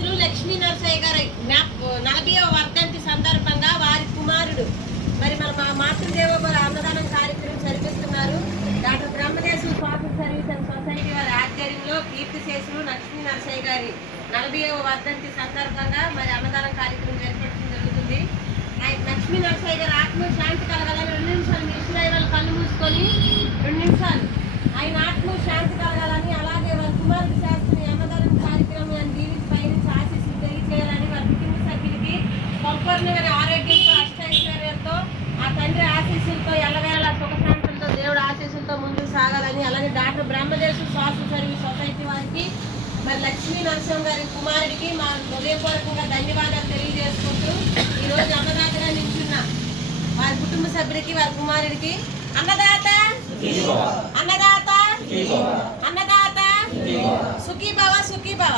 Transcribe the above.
అధ్యక్షులు లక్ష్మీ నరసయ్య గారి 40వ వర్ధంతి సందర్భంగా వారి కుమారుడు మరి మన మాతృదేవోభవ అన్నదానం కార్యక్రమం జరిపిస్తున్నారు. డాక్టర్ బ్రహ్మదేశు స్వాతంత్ర సర్వీస్ అండ్ సొసైటీ వారి ఆధ్వర్యంలో కీర్తిశేషులు లక్ష్మీ నరసయ్య గారి 40వ వర్ధంతి సందర్భంగా మరి అన్నదానం కార్యక్రమం ఏర్పడడం జరుగుతుంది. లక్ష్మీ నరసయ్య గారి ఆత్మ శాంతి కలగాలని 2 నిమిషాలు మీ ఇష్టదైవాలు కళ్ళు మూసుకొని 2 నిమిషాలు ఆయన ఆత్మ శాంతి కలగాలని, అలాగే వారి కుమారుడు శాస్త్రి అన్నదానం కార్యక్రమాన్ని దీవించి పయనించి ఆశీస్సులు తెలియజేయాలని, వారి కుటుంబ సభ్యులకి సంపూర్ణమైన ఆరోగ్యంతో అష్టైశ్వర్యంతో ఆ తండ్రి ఆశీస్సులతో ఎల్లవేళ సుఖశాంతులతో దేవుడు ఆశీస్సులతో ముందుకు సాగాలని, అలాగే డాక్టర్ బ్రహ్మదేశు స్వాస్థ్య సర్వీస్ సొసైటీ వారికి మరి లక్ష్మీ నరసింహ గారి కుమారుడికి మా హృదయపూర్వకంగా ధన్యవాదాలు తెలియజేసుకుంటూ ఈరోజు అన్నదాతగా నిల్చున్న వారి కుటుంబ సభ్యులకి వారి కుమారుడికి అన్నదాత అన్నదాత అన్నదాత సుఖీ భవ సుఖీ భవ.